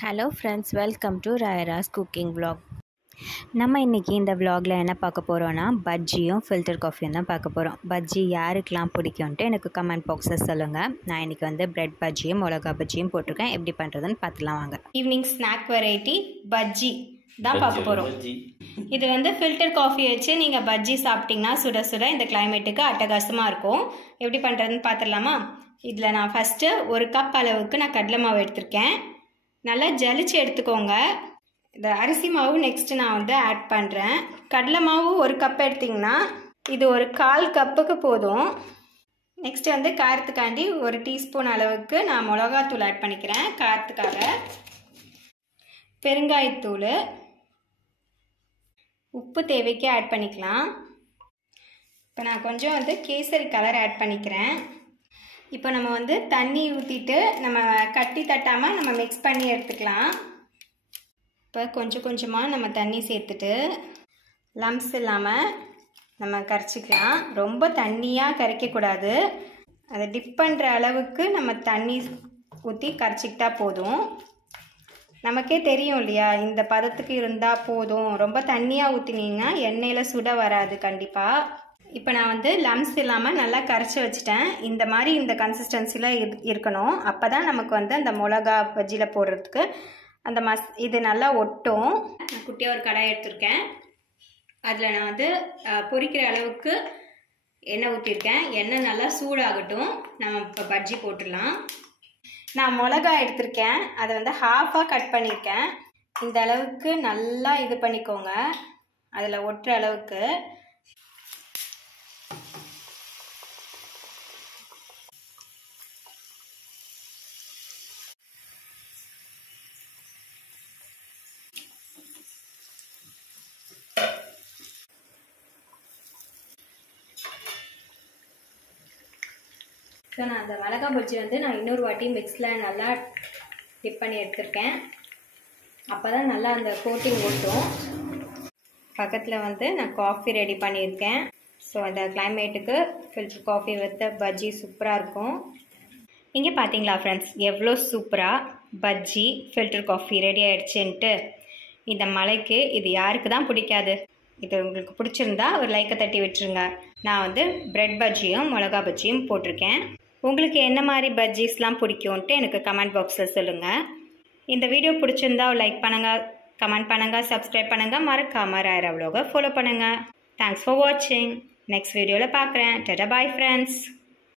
Hello friends, welcome to Raira's cooking vlog. நம்ம இன்றைக்கி இந்த vlogல என்ன பார்க்க போகிறோன்னா பஜ்ஜியும் ஃபில்டர் காஃபியும் தான் பார்க்க போகிறோம். பஜ்ஜி யாருக்கெலாம் பிடிக்கும்ன்ட்டு எனக்கு கமெண்ட் பாக்ஸில் சொல்லுங்கள். நான் இன்றைக்கி வந்து பிரெட் பஜ்ஜியும் மிளகா பஜ்ஜியும் போட்டிருக்கேன். எப்படி பண்ணுறதுன்னு பார்த்துலாம் வாங்க. ஈவினிங் ஸ்நாக் வெரைட்டி பஜ்ஜி தான் பார்க்க போகிறோம். இது வந்து ஃபில்டர் காஃபி வச்சு நீங்கள் பஜ்ஜி சாப்பிட்டிங்கன்னா சுட சுட இந்த கிளைமேட்டுக்கு அட்டகாசமாக இருக்கும். எப்படி பண்ணுறதுன்னு பார்த்துடலாமா? இதில் நான் ஃபஸ்ட்டு ஒரு கப் அளவுக்கு நான் கடலை மாவு எடுத்திருக்கேன். நல்லா ஜலிச்சு எடுத்துக்கோங்க. இந்த அரிசி மாவு நெக்ஸ்ட்டு நான் வந்து ஆட் பண்ணுறேன். கடலை மாவு ஒரு கப் எடுத்திங்கன்னா இது ஒரு 1/4 கப்புக்கு போதும். நெக்ஸ்ட்டு வந்து காரத்துக்காண்டி ஒரு டீஸ்பூன் அளவுக்கு நான் மிளகாத்தூள் ஆட் பண்ணிக்கிறேன். காரத்துக்காக பெருங்காயத்தூள், உப்பு தேவைக்கு ஆட் பண்ணிக்கலாம். இப்போ நான் கொஞ்சம் வந்து கேசரி கலர் ஆட் பண்ணிக்கிறேன். இப்போ நம்ம வந்து தண்ணி ஊற்றிட்டு நம்ம கட்டி தட்டாமல் நம்ம மிக்ஸ் பண்ணி எடுத்துக்கலாம். இப்போ கொஞ்சம் கொஞ்சமாக நம்ம தண்ணி சேர்த்துட்டு லம்ஸ் இல்லாமல் நம்ம கரைச்சிக்கலாம். ரொம்ப தண்ணியாக கரைக்கக்கூடாது. அதை டிப் பண்ணுற அளவுக்கு நம்ம தண்ணி ஊற்றி கரைச்சிக்கிட்டா போதும். நமக்கே தெரியும் இல்லையா, இந்த பதத்துக்கு இருந்தால் போதும். ரொம்ப தண்ணியாக ஊற்றினீங்கன்னா எண்ணெயில் சுட வராது கண்டிப்பாக. இப்போ நான் வந்து லம்ஸ் இல்லாமல் நல்லா கரைச்சி வச்சுட்டேன். இந்த மாதிரி இந்த கன்சிஸ்டன்சியில் இருக்கணும். அப்போ தான் நமக்கு வந்து அந்த மிளகா பஜ்ஜியில் போடுறதுக்கு அந்த இது நல்லா ஒட்டும். நான் குட்டியாக ஒரு கடாய் எடுத்திருக்கேன். அதில் நான் வந்து பொரிக்கிற அளவுக்கு எண்ணெய் ஊற்றிருக்கேன். எண்ணெய் நல்லா சூடாகட்டும். நம்ம இப்போ பஜ்ஜி போட்டுடலாம். நான் மிளகா எடுத்திருக்கேன். அதை வந்து ஹாஃபாக கட் பண்ணியிருக்கேன். இந்த அளவுக்கு நல்லா இது பண்ணிக்கோங்க, அதில் ஒட்டுற அளவுக்கு. ஸோ நான் அந்த மிளகா பஜ்ஜி வந்து நான் இன்னொரு வாட்டி மிக்ஸில் நல்லா டிப் பண்ணி எடுத்திருக்கேன். அப்போ தான் நல்லா அந்த கோட்டிங் ஒட்டும். பக்கத்தில் வந்து நான் காஃபி ரெடி பண்ணியிருக்கேன். ஸோ அந்த கிளைமேட்டுக்கு ஃபில்டர் காஃபி வித் பஜ்ஜி சூப்பராக இருக்கும். இங்கே பார்த்தீங்களா ஃப்ரெண்ட்ஸ், எவ்வளோ சூப்பராக பஜ்ஜி ஃபில்டர் காஃபி ரெடி ஆகிடுச்சுன்ட்டு. இந்த மழைக்கு இது யாருக்கு தான் பிடிக்காது? இது உங்களுக்கு பிடிச்சிருந்தா ஒரு லைக்கை தட்டி விட்டுருங்க. நான் வந்து பிரெட் பஜ்ஜியும் மிளகா பஜ்ஜியும் போட்டிருக்கேன். உங்களுக்கு என்ன மாதிரி பஜ்ஜிஸ்லாம் பிடிக்கும்ன்ட்டு எனக்கு கமெண்ட் பாக்ஸில் சொல்லுங்கள். இந்த வீடியோ பிடிச்சிருந்தா லைக் பண்ணுங்கள், கமெண்ட் பண்ணுங்கள், சப்ஸ்கிரைப் பண்ணுங்கள், மறக்காம ராயரா vlog ஃபாலோ பண்ணுங்கள். தேங்க்ஸ் ஃபார் வாட்சிங். நெக்ஸ்ட் வீடியோவில் பார்க்குறேன். Tata bye friends.